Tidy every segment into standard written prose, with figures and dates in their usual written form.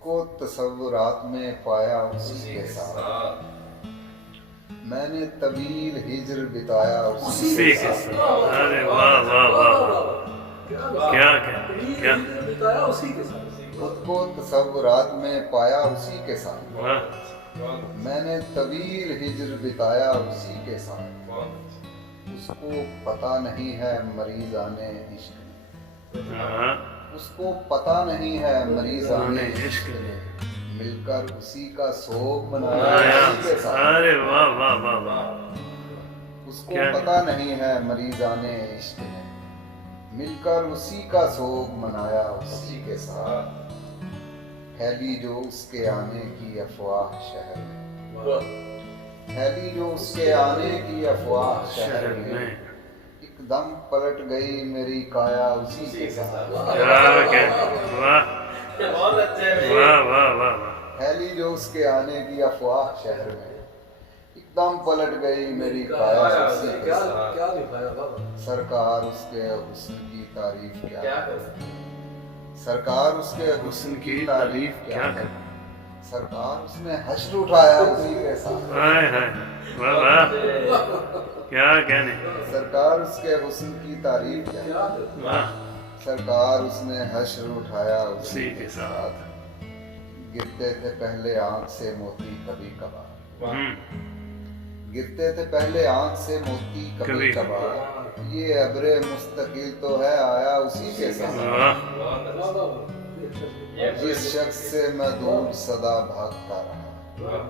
کو تصورات میں پایا اسی کے ساتھ، میں نے طویل ہجر بتایا اسی کے ساتھ۔ ارے واہ واہ واہ، کیا خود کو تصورات میں پایا اسی کے ساتھ، واہ، میں نے طویل ہجر بتایا اسی کے ساتھ۔ اس کو پتہ نہیں ہے مریضان عشق میں، ہاں، اس کو پتہ نہیں ہے مریضان عشق عشق میں، میں، مل کر اسی کا سوگ منایا اسی کے ساتھ۔ ارے واہ واہ واہ واہ، اس کو پتہ نہیں ہے مریضان عشق نے، مل کر اسی کا سوگ منایا اسی کے ساتھ۔ پھیلی جو اس کے آنے کی افواہ شہر میں، پھیلی جو اس کے آنے کی افواہ شہر میں، ایک دم پلٹ گئی میری کایا اسی کے ساتھ۔ واہ واہ واہ، پھیلی جو اس کے آنے کی افواہ شہر میں، ایک دم پلٹ گئی میری کایا اسی کے ساتھ۔ سرکار اس کے حسن کی تعریف کیا کرے، سرکار اس کے حسن کی تعریف کیا کرے، سرکار اس نے حشر اٹھایا اسی کے ساتھ۔ ہائے ہائے، واہ واہ، کیا کہنے، سرکار اس کے حسن کی تعریف کیا کرے، واہ، سرکار اس نے حشر اٹھایا اسی اسی کے کے ساتھ۔ گرتے تھے پہلے آنکھ سے موتی کبھی کبھار، گرتے تھے پہلے آنکھ سے موتی کبھی کبھار، یہ ابر مستقل تو ہے آیا اسی کے ساتھ۔ جس شخص سے میں دور صدا بھاگتا رہا،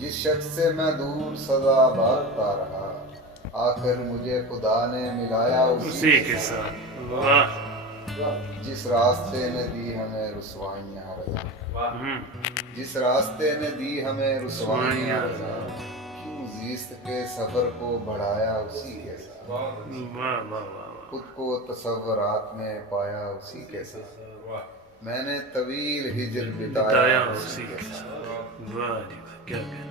جس شخص سے میں دور صدا بھاگتا رہا، آخر مجھے خدا نے ملایا اسی کے ساتھ، واہ، جس راستے نے دی ہمیں رسوائیاں رضا، جس راستے نے دی ہمیں رسوائیاں رضا، کیوں زیست کے سفر کو بڑھایا اسی کے ساتھ۔ واہ واہ واہ، خود کو تصورات میں پایا اسی کے ساتھ، میں نے طویل ہجر بتایا اسی کے ساتھ۔ واہ جی واہ، کیا کہنے۔